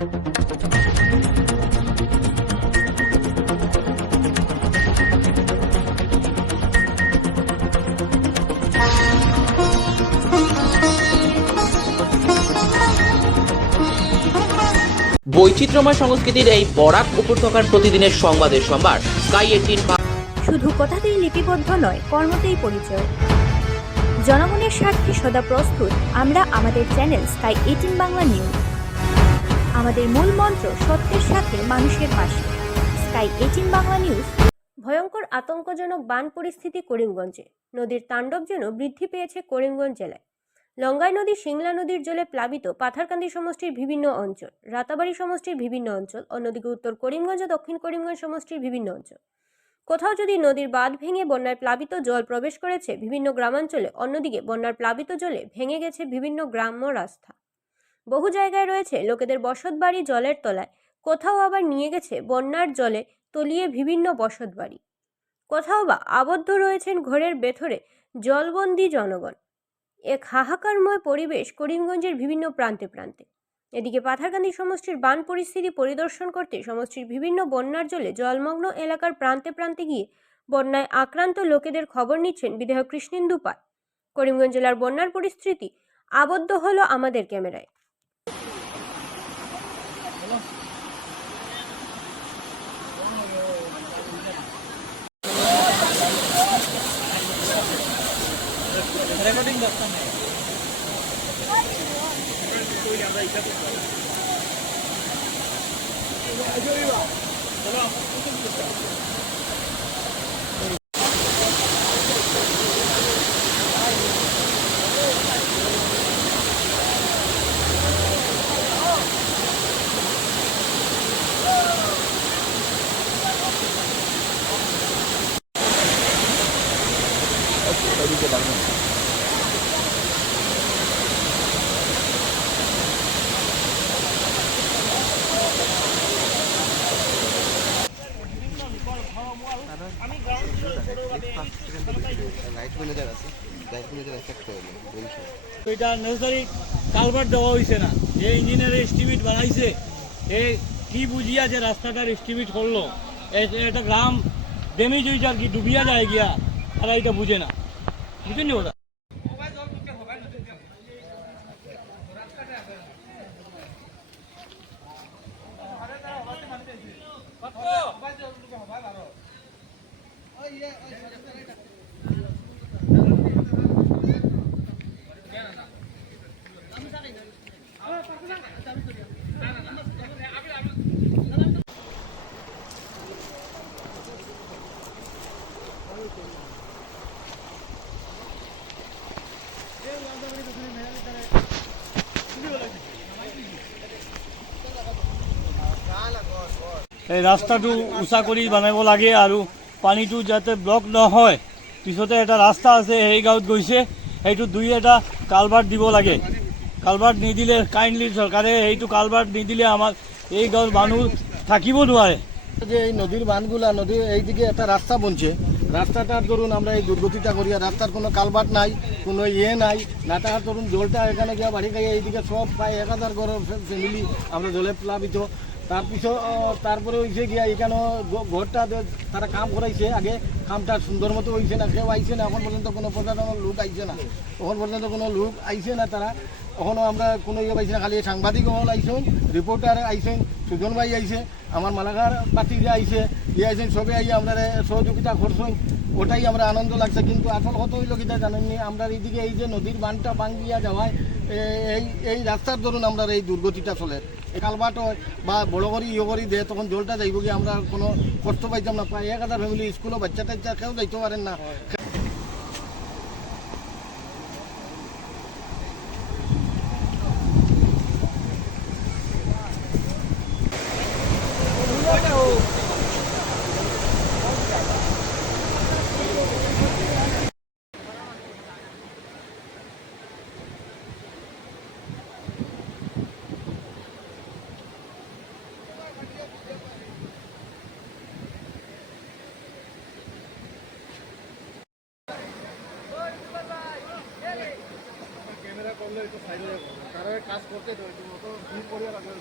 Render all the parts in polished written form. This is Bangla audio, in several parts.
বৈচিত্র্যময় সংস্কৃতির এই বরাক উপত্যকার প্রতিদিনের সংবাদের সম্ভার স্কাই 18। শুধু কথাতেই লিপিবদ্ধ নয়, কর্মতেই পরিচয়। জনগণের স্বার্থে সদা প্রস্তুত আমরা আমাদের চ্যানেল স্কাই 18 বাংলা নিউজ। আমাদের মূল মন্ত্র সত্যের সাথে মানুষের পাশে। Sky 18 Bangla news. ভয়ঙ্কর আতঙ্কজনক বান পরিস্থিতি করিমগঞ্জে। নদীর তাণ্ডব যেন বৃদ্ধি পেয়েছে করিমগঞ্জ জেলায়। লঙ্গাই নদী সিংলা নদীর জলে প্লাবিত পাথারকান্দি সমষ্টির বিভিন্ন অঞ্চল, রাতাবাড়ি সমষ্টির বিভিন্ন অঞ্চল, অন্যদিকে উত্তর করিমগঞ্জ ও দক্ষিণ করিমগঞ্জ সমষ্টির বিভিন্ন অঞ্চল। কোথাও যদি নদীর বাঁধ ভেঙে বন্যায় প্লাবিত জল প্রবেশ করেছে বিভিন্ন গ্রামাঞ্চলে, অন্যদিকে বন্যার প্লাবিত জলে ভেঙে গেছে বিভিন্ন গ্রাম্য রাস্তা। বহু জায়গায় রয়েছে লোকেদের বসতবাড়ি জলের তলায়, কোথাও আবার নিয়ে গেছে বন্যার জলে তলিয়ে বিভিন্ন বসতবাড়ি। কোথাও বা আবদ্ধ রয়েছেন ঘরের ভেতরে জলবন্দী জনগণ। এক হাহাকারময় পরিবেশ করিমগঞ্জের বিভিন্ন প্রান্তে প্রান্তে। এদিকে পাথারকান্দি সমষ্টির বান পরিস্থিতি পরিদর্শন করতে সমষ্টির বিভিন্ন বন্যার জলে জলমগ্ন এলাকার প্রান্তে প্রান্তে গিয়ে বন্যায় আক্রান্ত লোকেদের খবর নিচ্ছেন বিধায়ক কৃষ্ণেন্দু পাল। করিমগঞ্জ জেলার বন্যার পরিস্থিতি আবদ্ধ হলো আমাদের ক্যামেরায়। এটা নেসেসারি কালভার্ট দেওয়া হয়েছে না, যে ইঞ্জিনিয়ার এস্টিমেট বানাইছে এ কি বুঝিয়া যে রাস্তাটার এস্টিমেট করলো, একটা গ্রাম ড্যামেজ হয়েছে আর কি, ডুবিয়া যায় গিয়া, তারা এটা বুঝে না, বুঝেন ওরা। এই রাস্তাটো উঁচা কৰি বনাব লাগে আৰু পানীটো যাতে ব্লক নহয়। পিছতে এটা ৰাস্তা আছে সেই গাঁৱত গৈছে, সেইটো দুই এটা কালভাৰ্ট দিব লাগে। কালভাৰ্ট নিদিলে কাইণ্ডলি চৰকাৰে সেইটো কালভাৰ্ট নিদিলে আমাৰ এই গাঁৱৰ মানুহ থাকিব নোৱাৰে। যে এই নদীর বানগুলা নদীর এইদিকে একটা রাস্তা বনছে, রাস্তাটার ধরুন আমরা এই দুর্গতিটা করি, রাস্তার কোনো কালভার্ট নাই, কোনো নাই, নাটার ধরুন জলটা এখানে গিয়ে বাড়ি খাইয়ে এইদিকে সব প্রায় 1000 ঘর ফ্যামিলি আমরা জলে প্লাবিত। তারপরে হয়েছে গিয়া এখানে ঘরটা তারা কাম করাইছে, আগে কামটা সুন্দর মতো হয়েছে না, কেউ আইছে না, এখন পর্যন্ত কোনো প্রশাসনের লোক আইছে না, এখন পর্যন্ত কোনো লোক আইছে না, তারা এখনও আমরা কোনো ইয়ে পাইছি না। খালি সাংবাদিক হল আইসেন, রিপোর্টার আইসেন, সুজন ভাই আইছে, আমার মালাঘার পাতি যে আইছে ইয়ে আইসেন, সবে আইয়া আমরা সহযোগিতা করছেন, ওটাই আমরা আনন্দ লাগছে। কিন্তু আসল কত হইল কিটা জানেননি, আমরা এইদিকে এই যে নদীর বানটা ভাঙ্গিয়া যাওয়ায় এই রাস্তার ধরুন আমরা এই দুর্গতিটা চলে, এই কালভার্ট বা বড় করি ইয়ে করি দেয়, তখন জলটা যাইব গিয়ে আমরা কোনো কষ্ট পাইতাম না। প্রায় 1000 ফ্যামিলি স্কুলও বাচ্চা টাচ্চা কেউ যাইতে পারেন না। ক্যামেরা করলে একটু সাইডে কাজ করতে তো একটু ভিড় করিয়া রাখবে।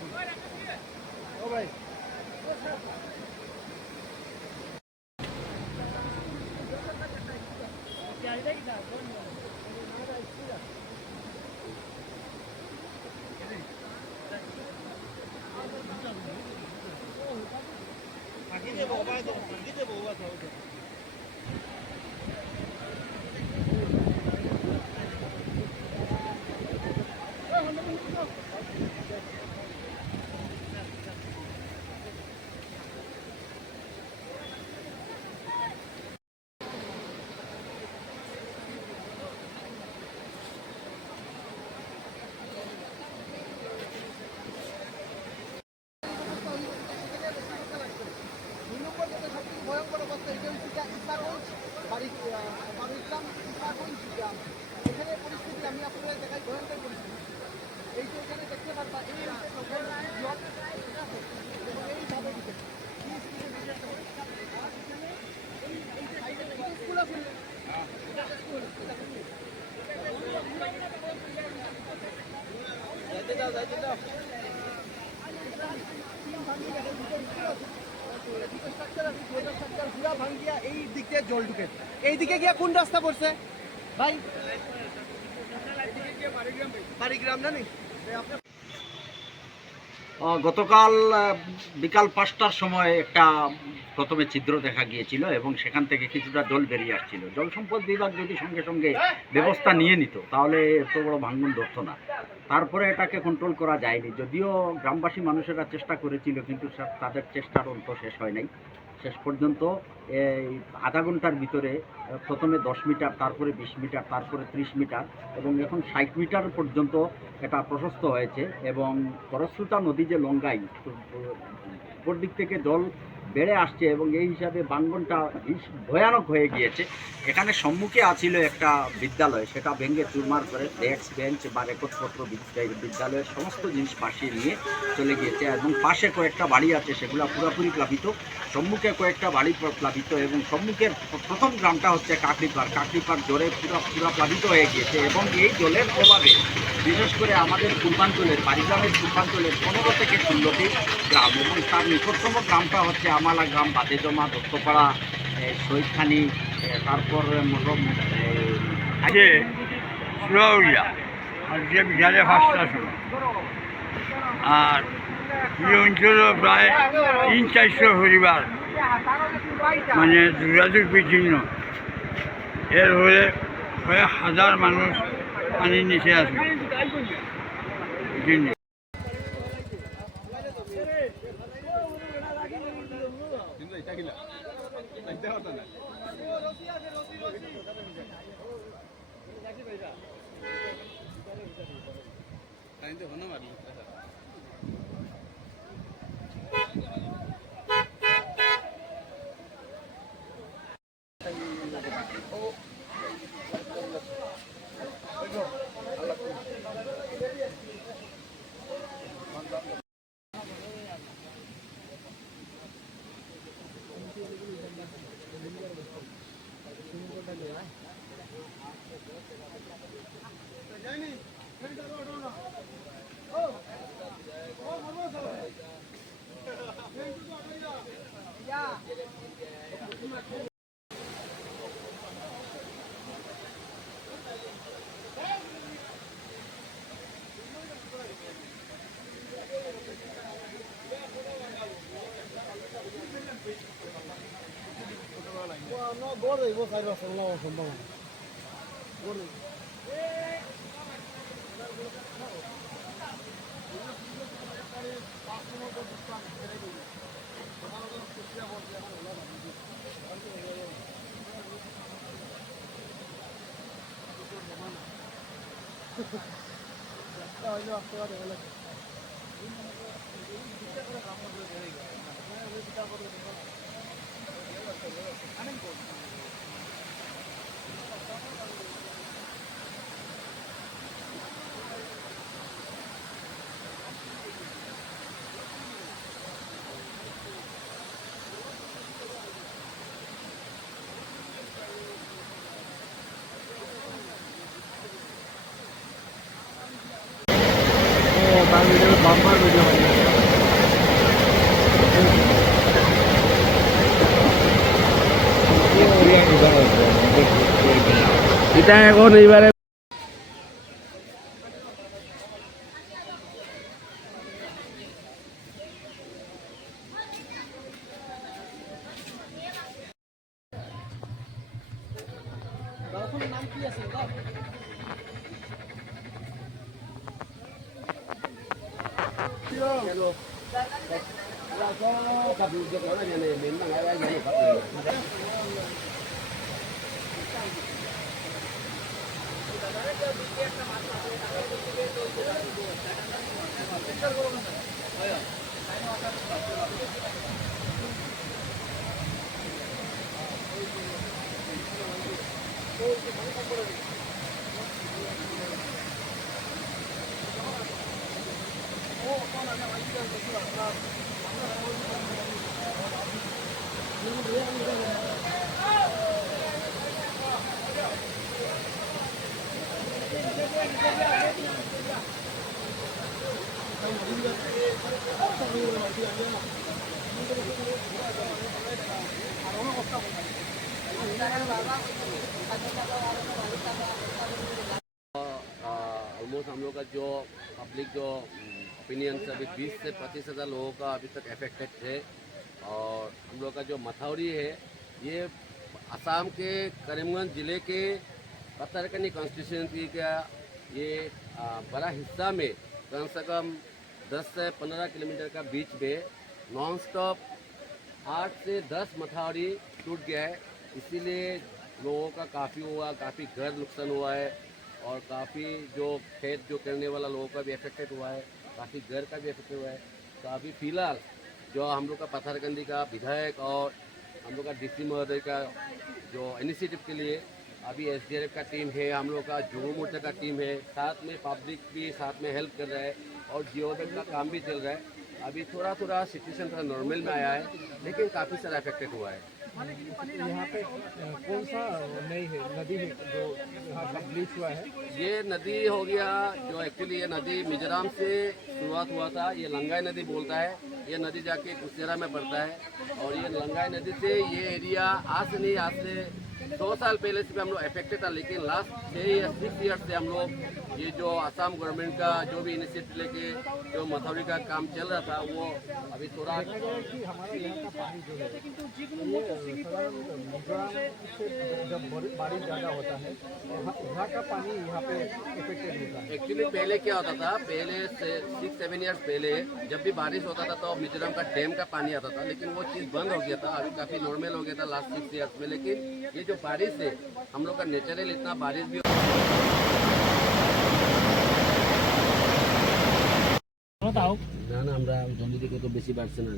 ভয়ঙ্কর অবস্থা এটা হচ্ছে ইসাগঞ্জ এখানে পরিস্থিতি আমি আপনাদের দেখাই ভয়ঙ্কর পরিস্থিতি। এই যে এখানে দেখতে পারবা এই এইভাবে দিতে এই দিকে জল ঢুকে এইদিকে গিয়া কোন রাস্তা পড়ছে ভাই বাড়িগ্রাম না নেই গতকাল বিকাল 5টার সময় একটা প্রথমে ছিদ্র দেখা গিয়েছিল এবং সেখান থেকে কিছুটা জল বেরিয়ে আসছিল। জল সম্পদ বিভাগ যদি সঙ্গে সঙ্গে ব্যবস্থা নিয়ে নিত তাহলে এত বড় ভাঙন ধরতো না। তারপরে এটাকে কন্ট্রোল করা যায়নি, যদিও গ্রামবাসী মানুষেরা চেষ্টা করেছিল, কিন্তু তাদের চেষ্টার অন্ত শেষ হয় নাই। শেষ পর্যন্ত এই আধা ঘন্টার ভিতরে প্রথমে 10 মিটার, তারপরে 20 মিটার, তারপরে 30 মিটার এবং এখন 60 মিটার পর্যন্ত এটা প্রশস্ত হয়েছে। এবং খরস্রোতা নদী যে লঙ্ঘাই, উপর দিক থেকে জল বেড়ে আসছে এবং এই হিসাবে ভাঙনটা ভয়ানক হয়ে গিয়েছে। এখানে সম্মুখে আছিল একটা বিদ্যালয়, সেটা ভেঙে চুরমার করে ডেস্ক বেঞ্চ বা রেকর্ডপত্র বিদ্যালয়ের সমস্ত জিনিস ভাসিয়ে নিয়ে চলে গিয়েছে। এবং পাশে কয়েকটা বাড়ি আছে, সেগুলো পুরোপুরি প্লাবিত। সম্মুখে কয়েকটা বাড়ি প্লাবিত এবং সম্মুখের প্রথম গ্রামটা হচ্ছে কাকড়িপাড় জোরে পুরো প্লাবিত হয়ে গিয়েছে। এবং এই জলের প্রভাবে বিশেষ করে আমাদের পূর্বাঞ্চলের বাড়িগ্রামের পূর্বাঞ্চলের 15 থেকে 16টি গ্রাম এবং তার নিকটতম গ্রামটা হচ্ছে আমালা গ্রাম, বাদেজমা, দত্তপাড়া, শহীদখানি, তারপর আজকে সুরাউরিয়া আজকে বিকালে 5টার সময়। আর এই অঞ্চলেও প্রায় 300-400 পরিবার মানে যোগাযোগ বিচ্ছিন্ন। এর ফলে কয়েক হাজার মানুষ পানির নিচে আছে। গড় দেবো 4 বছর সম্ভব গড় হইলো আসতে পারে বলে বাম্পার ভিডিও এটা এখন এইবারে গাঁওখনৰ নাম কি আছিল গাঁও? ऑलमोस्ट हम लोग का जो पब्लिक जो ओपिनियन से अभी 20 से 25,000 लोगों का अभी तक अफेक्टेड है। और हम लोग का जो मथौरी है ये असम के करीमगंज ज़िले के पत्थरकनी कॉन्स्टिट्यूंसी का ये बड़ा हिस्सा में कम से कम 10 से 15 किलोमीटर का बीच में नॉन स्टॉप 8 से 10 मथौरी टूट गया है। इसीलिए लोगों का काफ़ी हुआ, काफ़ी घर नुकसान हुआ है और काफ़ी जो खेत जो करने वाला लोगों का भी अफेक्टेड हुआ है, काफ़ी घर का भी अफेक्टेड हुआ है। तो अभी फ़िलहाल जो हम लोग का पत्थरकंदी का विधायक और हम लोग का डीसी महोदय का जो इनिशिएटिव के लिए अभी एसडीआरएफ का टीम है, हम लोग का जुगो मोर्चा का टीम है, साथ में पब्लिक भी साथ में हेल्प कर रहा है और जियोबैग का काम भी चल रहा है। अभी थोड़ा थोड़ा सिचुएशन थोड़ा नॉर्मल में आया है, लेकिन काफ़ी सारा अफेक्टेड हुआ है। यहाँ पे कौन सा नई है नदी है जो यहाँ का ब्लीच हुआ है? ये नदी हो गया जो एक्चुअली ये नदी मिजोरम से शुरुआत हुआ था। ये लंगाई नदी बोलता है। ये नदी जाके कुसेरा में पड़ता है और ये लंगाई नदी से ये एरिया आज से 2 साल पहले से भी हम लोग अफेक्टेड था, लेकिन लास्ट 6 या 6 ईयर से हम लोग ये जो असम गवर्नमेंट का जो भी इनिशिएटिव लेके जो मथौरी का काम चल रहा था वो अभी थोड़ा हमारा यहाँ का पानी जो है ये साधारण मिजोरम से जब बारिश ज़्यादा होता है वहाँ का पानी यहाँ पे इफेक्टेड होता है। एक्चुअली पहले क्या होता था, पहले से 6-7 ईयर्स पहले जब भी बारिश होता था तो मिजोरम का डैम का पानी आता था, लेकिन वो चीज़ बंद हो गया था। अभी काफ़ी नॉर्मल हो गया था लास्ट 6 ईयर्स में। लेकिन ये जो बारिश है हम लोग का नेचुरल इतना बारिश भी ना আমরা জলদি দিকে তো বেশি বাড়ছে না।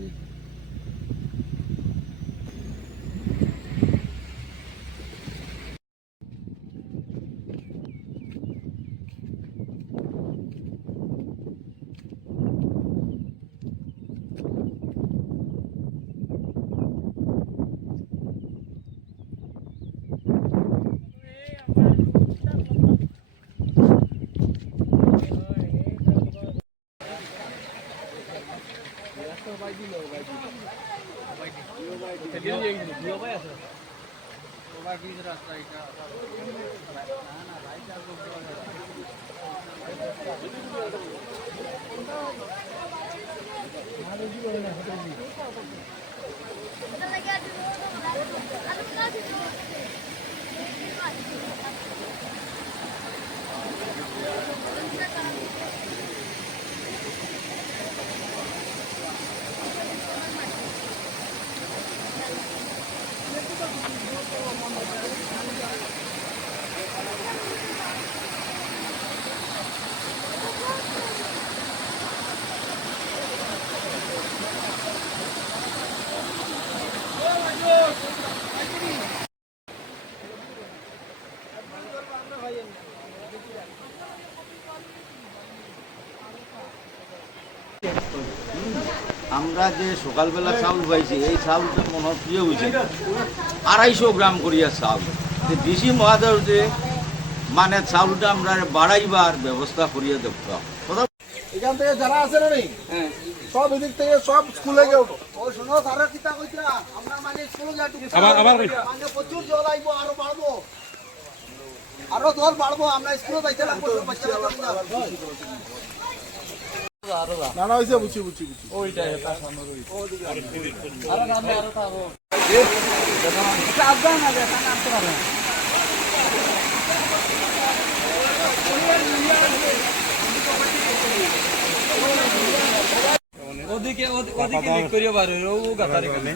আমরা যে সকালবেলা চাউল পাইছি এই চাউলটা মনে প্রিয় হয়েছে 250 গ্রাম করিয়া চাউল ডিসি মহাদয় যে মানে চাউলটা আমরা বাড়াইবার ব্যবস্থা করিয়া দেখতাম। এখান থেকে যারা আছে না নেই সব এদিক থেকে সব স্কুলে গেও ও শোনো তারা কিতা কইতা আমরা মানে স্কুলে যাই আবার মানে প্রচুর জল আইবো আরো বাড়বো আরো জল বাড়বো, আমরা স্কুলে যাইতে লাগবো। না না হইছে, বুঝছি বুঝছি বুঝছি। ওইটা এটা সামনে রইছে। আরো নামে আরো তো আরো। এটা আদা না এটা নাম তো না। ওদিকে লিক করিও বাইরে ও গাতারে গনে।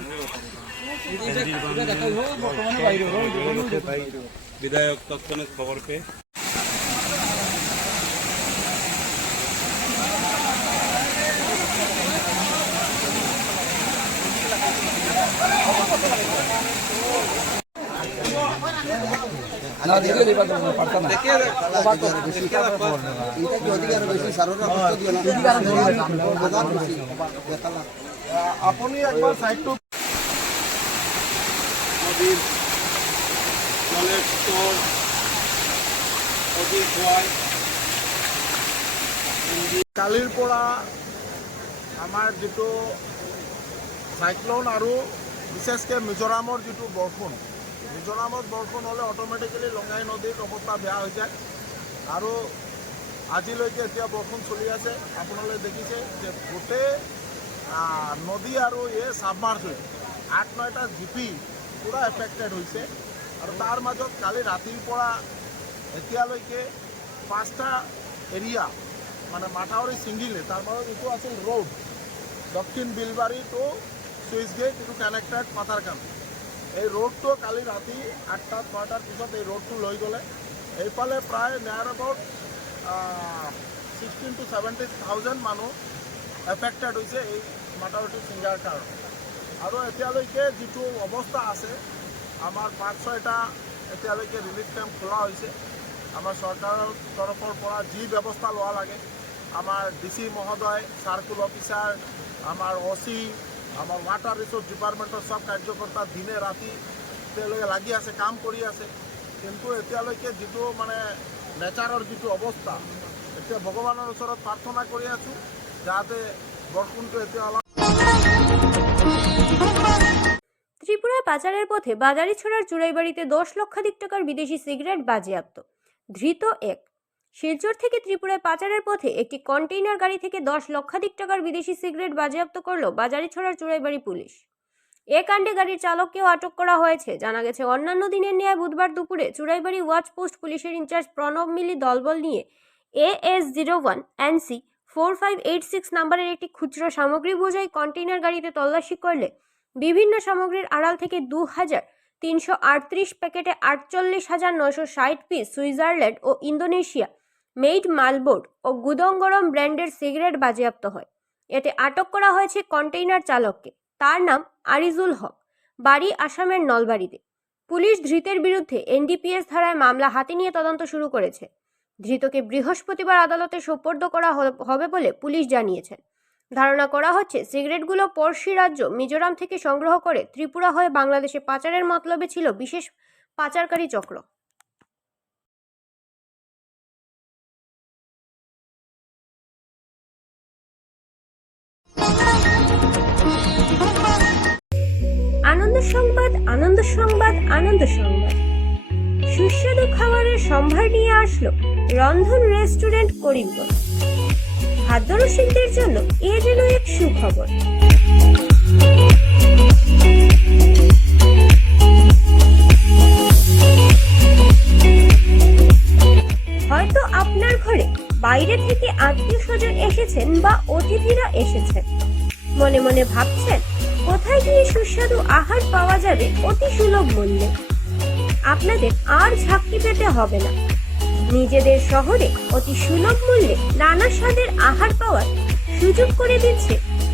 এটা গাতা হো বর্তমানে বাইরে হো বিধায়ক তৎক্ষণাৎ খবর পেয়ে আপনি একবার সাইড টু নদীর জলের স্তর অধিক হয়। কালিৰ পৰা আমাৰ যিটো চাইক্লন আৰু বিশেষকৈ মিজোৰামৰ যিটো বৰষুণ, মিজোৰামত বৰষুণ হ'লে অট'মেটিকেলি লঙাই নদীৰ অৱস্থা বেয়া হৈ যায়। আৰু আজিলৈকে এতিয়া বৰষুণ চলি আছে, আপোনালোকে দেখিছে যে গোটেই নদী আৰু ছাবমাৰ্জ হৈছে। 8-9টা জিপি পূৰা এফেক্টেড হৈছে। আৰু তাৰ মাজত কালি ৰাতিৰ পৰা এতিয়ালৈকে 5টা এৰিয়া মানে মাথাউৰি ছিঙিলে। তাৰ মাজত এইটো আছিল ৰোড, দক্ষিণ বিলবাৰী টু চুইচ গেট, এইটো কানেক্টেড পাথাৰকান্দি। এই ৰোডটো কালি ৰাতি 8টা-9টাৰ পিছত এই ৰোডটো লৈ গ'লে এইফালে প্ৰায় নিয়াৰ এবাউট 16 to 17,000 মানুহ এফেক্টেড হৈছে এই মাথাউৰিটো ছিঙাৰ কাৰণে। আৰু এতিয়ালৈকে যিটো অৱস্থা আছে, আমাৰ 5-6টা এতিয়ালৈকে ৰিলিফ কেম্প খোলা হৈছে। আমাৰ চৰকাৰৰ তৰফৰ পৰা যি ব্যৱস্থা লোৱা লাগে, আমাৰ DC মহোদয়, চাৰ্কুল অফিচাৰ, আমাৰ OC, আমাৰ ৱাটাৰ ৰিচোৰ্চ ডিপাৰ্টমেণ্টৰ সব কাৰ্যকৰ্তা দিনে ৰাতি তেওঁলোকে লাগি আছে, কাম কৰি আছে। কিন্তু এতিয়ালৈকে যিটো মানে নেচাৰৰ যিটো অৱস্থা, এতিয়া ভগৱানৰ ওচৰত প্ৰাৰ্থনা কৰি আছোঁ যাতে বৰষুণটো এতিয়া অলপ। ত্রিপুরায় পাচারের পথে বাজারিছড়ার চুড়াইবাড়িতে 10 লক্ষাধিক টাকার বিদেশি সিগারেট বাজেয়াপ্ত। ধৃত এক। শিলচর থেকে ত্রিপুরায় পাচারের পথে একটি কন্টেইনার গাড়ি থেকে 10 লক্ষাধিক টাকার বিদেশি সিগারেট বাজেয়াপ্ত করল বাজারিছড়ার চুড়াইবাড়ি পুলিশ। এ কাণ্ডে গাড়ির চালককেও আটক করা হয়েছে। জানা গেছে, অন্যান্য দিনের ন্যায় বুধবার দুপুরে চুড়াইবাড়ি ওয়াচ পোস্ট পুলিশের ইনচার্জ প্রণব মিলি দলবল নিয়ে AS01 NC 4586 নাম্বারের একটি খুচরো সামগ্রী বোঝাই কন্টেইনার গাড়িতে তল্লাশি করলে বিভিন্ন সামগ্রীর আড়াল থেকে 2338 প্যাকেটে 48,960 পিস সুইজারল্যান্ড ও ইন্দোনেশিয়া মেড মালবোর্ড ও গুদঙ্গরম ব্র্যান্ডের সিগারেট বাজেয়াপ্ত হয়। এতে আটক করা হয়েছে কন্টেইনার চালককে। তার নাম আরিজুল হক, বাড়ি আসামের নলবাড়িতে। পুলিশ ধৃতের বিরুদ্ধে NDPS ধারায় মামলা হাতে নিয়ে তদন্ত শুরু করেছে। ধৃতকে বৃহস্পতিবার আদালতে সোপর্দ করা হবে বলে পুলিশ জানিয়েছেন। ধারণা করা হচ্ছে সিগারেটগুলো পড়শি রাজ্য মিজোরাম থেকে সংগ্রহ করে ত্রিপুরা হয়ে বাংলাদেশে পাচারের মতলবে ছিল বিশেষ পাচারকারী চক্র। আনন্দ সংবাদ, আনন্দ সংবাদ, আনন্দ সংবাদ। সুস্বাদু খাবারের সম্ভার নিয়ে আসলো রন্ধন রেস্টুরেন্ট করিমগঞ্জ। খাদ্যরসিকদের জন্য এ যেন এক সুখবর। হয়তো আপনার ঘরে বাইরে থেকে আত্মীয় স্বজন এসেছেন বা অতিথিরা এসেছেন, মনে মনে ভাবছেন কোথায় গিয়ে সুস্বাদু আহার পাওয়া যাবে অতি সুলভ মূল্যে। আপনাদের আর ঝাঁকি পেতে হবে না। নিজেদের শহরে অতি সুলভ মূল্যে নানা স্বাদের আহার পাওয়ার সুযোগ করে দিচ্ছে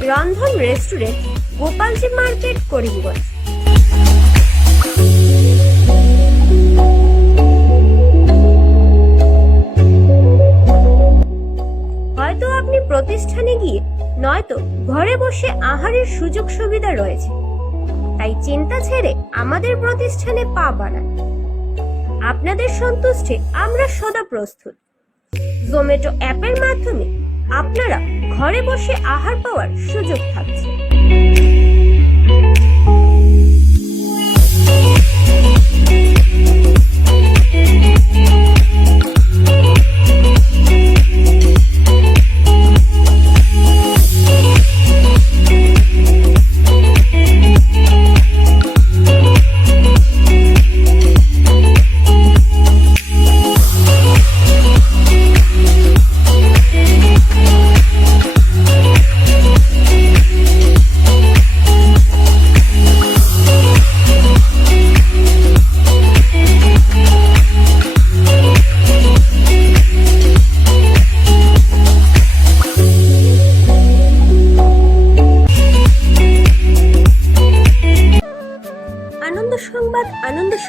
রন্ধন রেস্টুরেন্ট, গোপালজি মার্কেট, করিমগঞ্জ। হয়তো আপনি প্রতিষ্ঠানে গিয়ে নয়তো ঘরে বসে আহারের সুযোগ সুবিধা রয়েছে, তাই চিন্তা ছেড়ে আমাদের প্রতিষ্ঠানে পা বানান। আপনাদের সন্তুষ্টে আমরা সদা প্রস্তুত। জোম্যাটো অ্যাপের মাধ্যমে আপনারা ঘরে বসে আহার পাওয়ার সুযোগ থাকছে।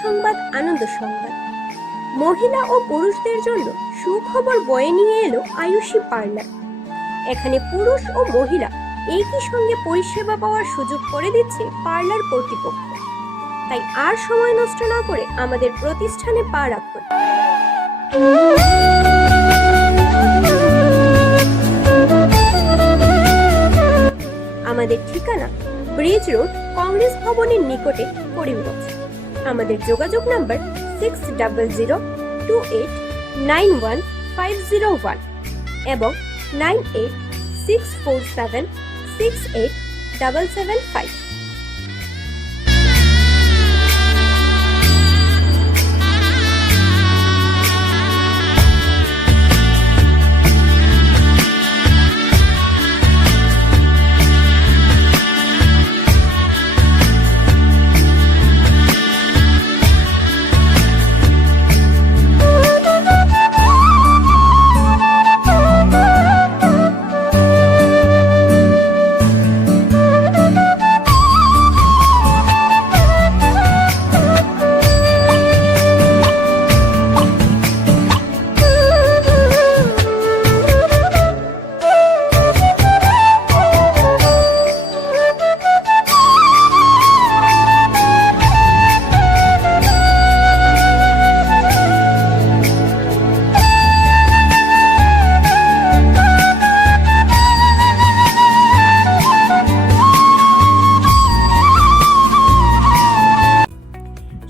সংবাদ আনন্দ সংবাদ। মহিলা ও পুরুষদের জন্য সুখবর বয়ে নিয়ে এলো আয়ুষী পার্লার। এখানে পুরুষ ও মহিলা একই সঙ্গে পরিষেবা পাওয়ার সুযোগ করে দিচ্ছে পার্লার কর্তৃপক্ষ। তাই আর সময় নষ্ট না করে আমাদের প্রতিষ্ঠানে পা রাখুন। আমাদের ঠিকানা ব্রিজ রোড, কংগ্রেস ভবনের নিকটে, করিমগঞ্জ। আমাদের যোগাযোগ নাম্বার 6000289151 এবং 9864768775।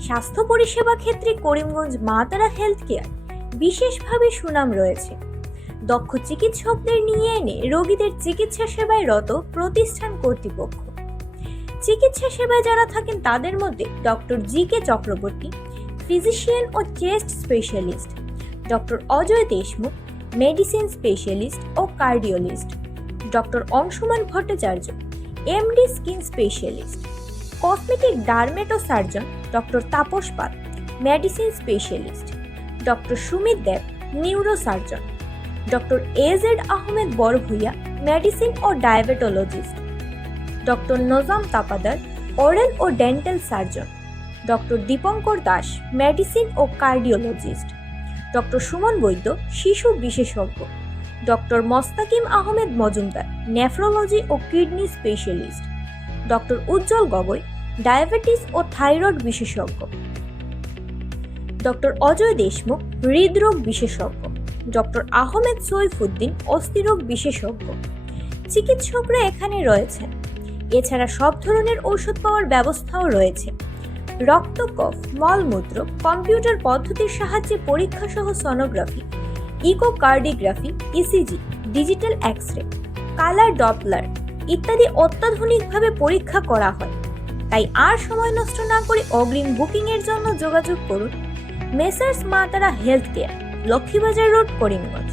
স্বাস্থ্য পরিষেবা ক্ষেত্রে করিমগঞ্জ মা তারা হেলথ কেয়ার বিশেষভাবে সুনাম রয়েছে। দক্ষ চিকিৎসকদের নিয়ে এনে রোগীদের চিকিৎসা সেবায় রত প্রতিষ্ঠান কর্তৃপক্ষ। চিকিৎসা সেবায় যারা থাকেন তাদের মধ্যে ডক্টর জি.কে. চক্রবর্তী, ফিজিশিয়ান ও chest specialist, doctor Ajay Deshmukh, medicine specialist ও cardiologist, doctor Anshuman Bhattacharya, MD skin specialist, cosmetic dermato surgeon doctor Tapas Pal, medicine specialist, doctor Sumit Deb, neuro surgeon, doctor A Z Ahmed Barbhuiya, medicine ও diabetologist, doctor Nazam Tapadar, oral ও dental surgeon, doctor Dipankar Das, medicine ও কার্ডিওলজিস্ট, ডক্টর সুমন বৈদ্য, শিশু বিশেষজ্ঞ, ডক্টর মোস্তাকিম আহমেদ মজুমদার, নেফ্রোলজি ও কিডনি স্পেশালিস্ট, ডক্টর উজ্জ্বল গগৈ, ডায়াবেটিস ও থাইরয়েড বিশেষজ্ঞ, ডক্টর অজয় দেশমুখ, হৃদরোগ বিশেষজ্ঞ, ডক্টর আহমেদ সৈফুদ্দিন, অস্থিরোগ বিশেষজ্ঞ। চিকিৎসকরা এখানে রয়েছেন। এছাড়া সব ধরনের ঔষধ পাওয়ার ব্যবস্থাও রয়েছে। রক্ত, কফ, মলমূত্র কম্পিউটার পদ্ধতির সাহায্যে পরীক্ষা সহ sonography, echocardiography, ECG, digital X-ray, colour Doppler ইত্যাদি অত্যাধুনিকভাবে পরীক্ষা করা হয়। তাই আর সময় নষ্ট না করে অগ্রিম বুকিং এর জন্য যোগাযোগ করুন মেসার্স মা তারা health care, Laxmibazar road, Karimganj,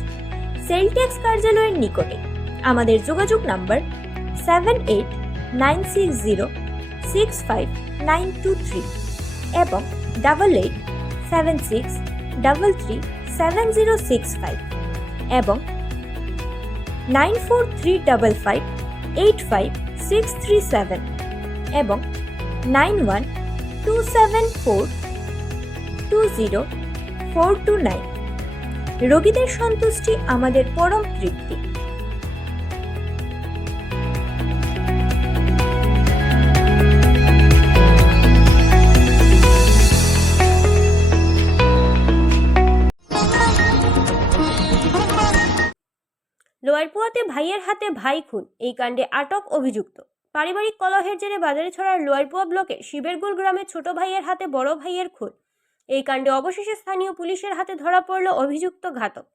sell tax কার্যালয়ের নিকটে। আমাদের যোগাযোগ নাম্বার 7896065923 এবং 8876337065 এবং 9435585637 এবং 9127420429। রোগীদের সন্তুষ্টি আমাদের পরম তৃপ্তি। লোয়ারপুয়াতে ভাইয়ের হাতে ভাই খুন, এই কাণ্ডে আটক অভিযুক্ত। পারিবারিক কলহের জেরে বাজারে ছড়ার লোয়ারপুয়া ব্লকে শিবেরগুল গ্রামে ছোট ভাইয়ের হাতে বড় ভাইয়ের খুন। এই কাণ্ডে অবশেষে স্থানীয় পুলিশের হাতে ধরা পড়ল অভিযুক্ত ঘাতক।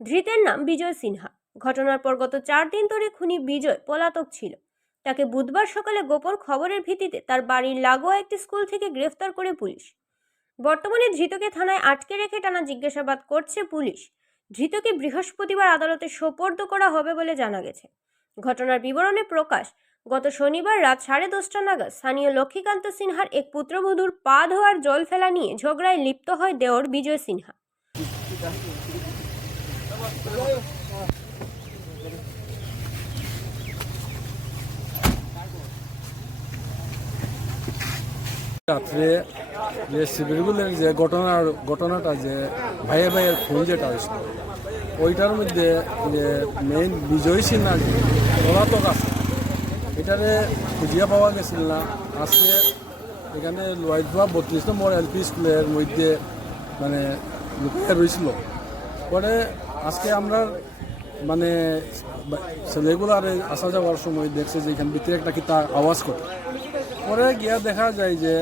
ধৃতের নাম বিজয় সিনহা। ঘটনার পর গত 4 দিন ধরে খুনি বিজয় পলাতক ছিল। তাকে বুধবার সকালে গোপন খবরের ভিত্তিতে তার বাড়ির লাগোয়া একটি স্কুল থেকে গ্রেফতার করে পুলিশ। বর্তমানে ধৃতকে থানায় আটকে রেখে টানা জিজ্ঞাসাবাদ করছে পুলিশ। ধৃতকে বৃহস্পতিবার আদালতে সোপর্দ করা হবে বলে জানা গেছে। ঘটনার বিবরণে প্রকাশ, গত শনিবার রাত 10:30 নাগাদ স্থানীয় লক্ষ্মীকান্ত সিনহার এক পুত্রবধূর পা ধোয়ার জল ফেলা নিয়ে ঝগড়ায় লিপ্ত হয় দেওর বিজয় সিনহা। রাত্রে যে শিবিরগুলোর যে ঘটনাটা যে ভাইয়ের খুন যেটা হয়েছিল ওইটার মধ্যে যে মেইন বিজয়ী সিনহা যে পলাতক আছে এটারে খুঁজিয়া পাওয়া গেছিল না। আজকে এখানে লোয়াইদুয়া 32 নম্বর এলপি স্কুলের মধ্যে মানে লুকিয়ে রয়েছিল। পরে আজকে আমরা মানে ছেলেগুলারে আসা যাওয়ার সময় দেখছে যে এখান ভিতরে একটা কি তার আওয়াজ করে। পরে গিয়া দেখা যায় যে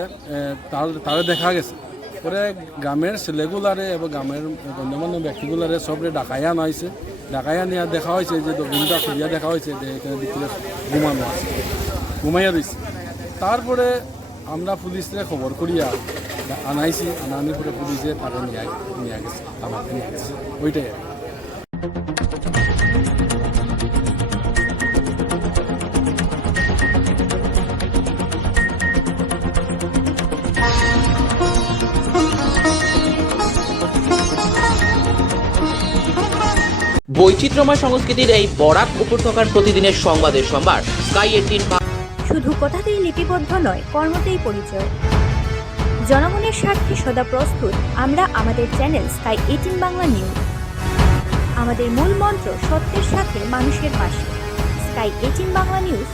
তারে দেখা গেছে। পরে গ্রামের ছেলেগুলারে এবং গ্রামের গণ্যমান্য ব্যক্তিগুলারে সবরে ডাকাইয়া নাইছে। ডাকাইয়া নিয়ে দেখা হয়েছে যে রুমটা খুঁজিয়া দেখা হয়েছে যে এখানে ভিতরে ঘুমানো আছে, ঘুমাইয়া রয়েছে। তারপরে আমরা পুলিশরে খবর করিয়া আনাইছি, আনানি পরে পুলিশে তাকে নিয়ে গেছে, আমাকে নিয়ে গেছে। ওইটাই বৈচিত্র্যময় সংস্কৃতির এই বরাক উপত্যকার প্রতিদিনের সংবাদের সম্ভার স্কাই 18 শুধু কথাতেই লিপিবদ্ধ নয়, কর্মতেই পরিচয়। জনগণের স্বার্থে সদা প্রস্তুত আমরা আমাদের চ্যানেল স্কাই 18 বাংলা নিউজ। আমাদের মূল মন্ত্র সত্যের সাথে মানুষের পাশে। Sky 18 Bangla news.